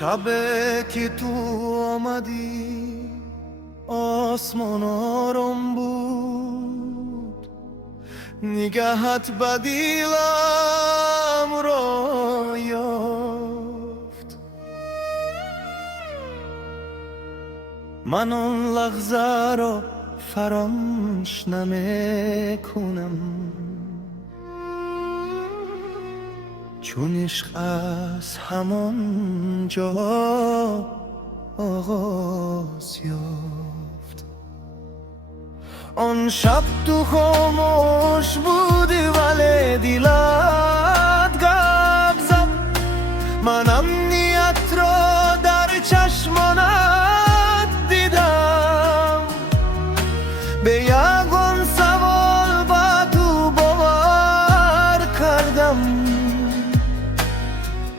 شبه که تو آمدی آسمان آرام بود، نگهت بدیلم را یافت. من آن لحظه را فراموش نمیکنم، چون عشق از همان جا آغاز یافت. آن شب تو خاموش بودی ولی دلت گپ زد، من امنیت را در چشمانت دیدم. به یگان سوال با تو باور کردم،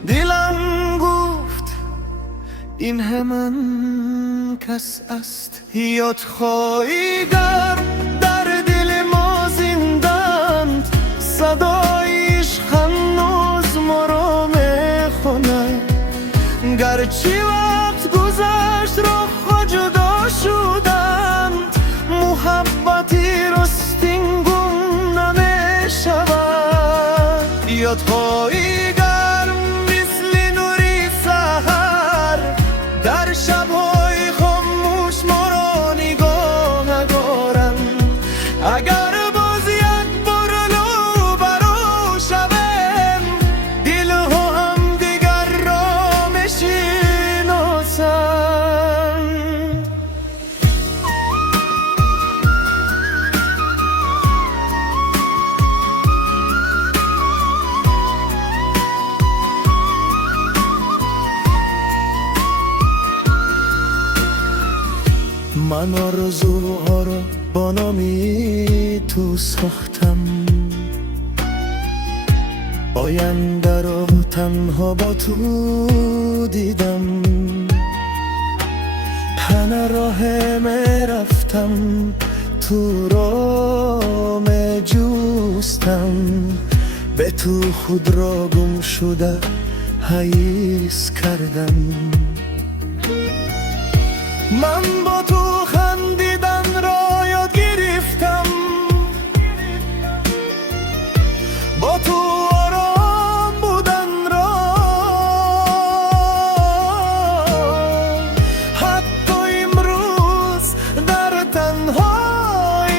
دلم گفت این همان کس است. یاد خواهی گر در دل ما زندند، صدایش هنوز ما را میخواند. گرچه وقت گذشت را خود جدا شدند، محبتی رستین گم نمیشود. یاد خواهی گر مثل نوری سحر در شبهای خاموش ما را نگاه دارند. اگر باز یک بار رو برو شویم، دلها هم دیگر را میشناسند. من آرزوها را با نامی تو ساختم، آینده را تنها با تو دیدم. پناه راه میرفتم، تو را میجوستم. به تو خود را گم شده حیث کردم. من با تو خندیدن را یاد گرفتم، با تو آرام بودن را. حتی امروز در تنهایی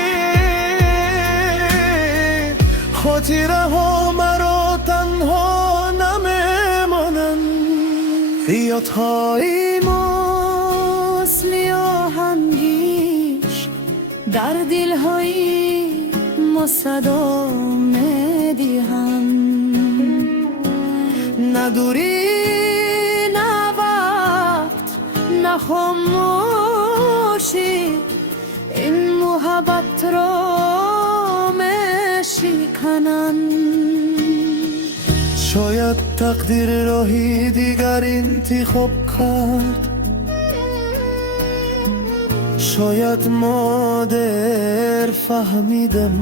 خاطره ها مرا تنها نمیمانند. یادهای مثل آهنگیش در دلهای ما صدا میدهند. نه دوری نه وقت نه خاموشی این محبت را میشکنند. شاید تقدیر راهی دیگر انتخاب کرد، شاید ما دیر فهمیدم.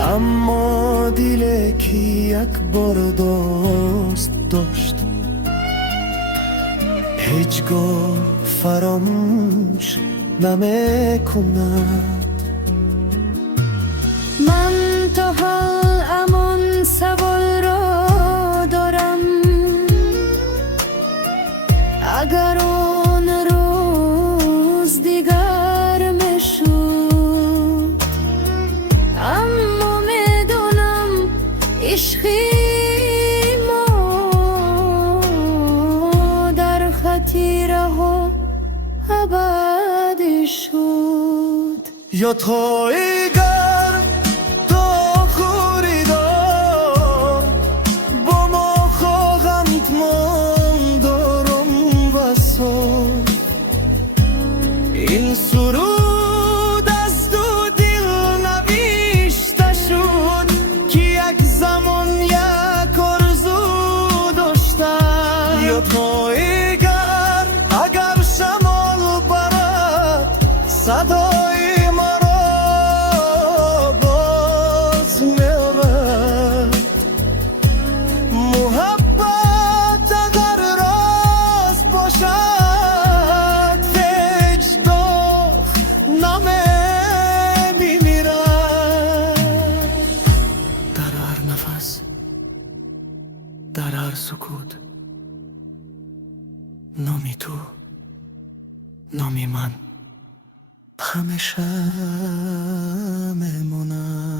اما دلی که یک بار دوست داشت هیچگاه فراموش نمیکند. من تا حال امان سوال را دارم، اگر اون روز دیگر میشد. اما میدونم عشقی ما در خاطره ها ابدی شد. یادهای گر تا خوریدار با ما خواهند ماند وسط. این سرود از دو دل نوشته شد که یک زمان یک آرزو داشتم. یادهای گر اگر شمال برد صدای مرا باز می‌آورد. محبت در هر سکوت نامی تو، نامی من همیشه میموند.